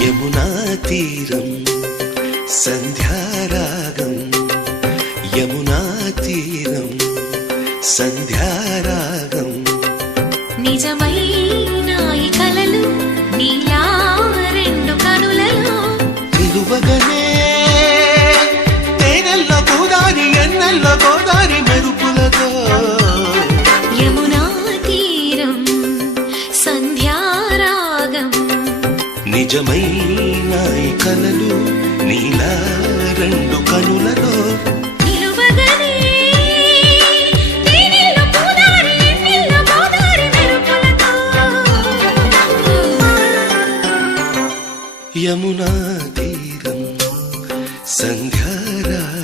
యమునా తీరం సంధ్యారాగం యమునా తీరం సంధ్యారాగం నిజమైన ఈ కలలు నీలా రెండు కనులలో నిలువగనే తేనెల్ల గోదారి ఎన్నెల్ల గోదారి మెరుపులతో యమునా తీరం సంధ్యారాగం నిజమైన ఈ కలలు నీలా రెండు కనులలో నిలువగనే తేనెల్ల గోదారి ఎన్నెల్ల గోదారి మెరుపులతో యమునా తీరం సంధ్యారాగం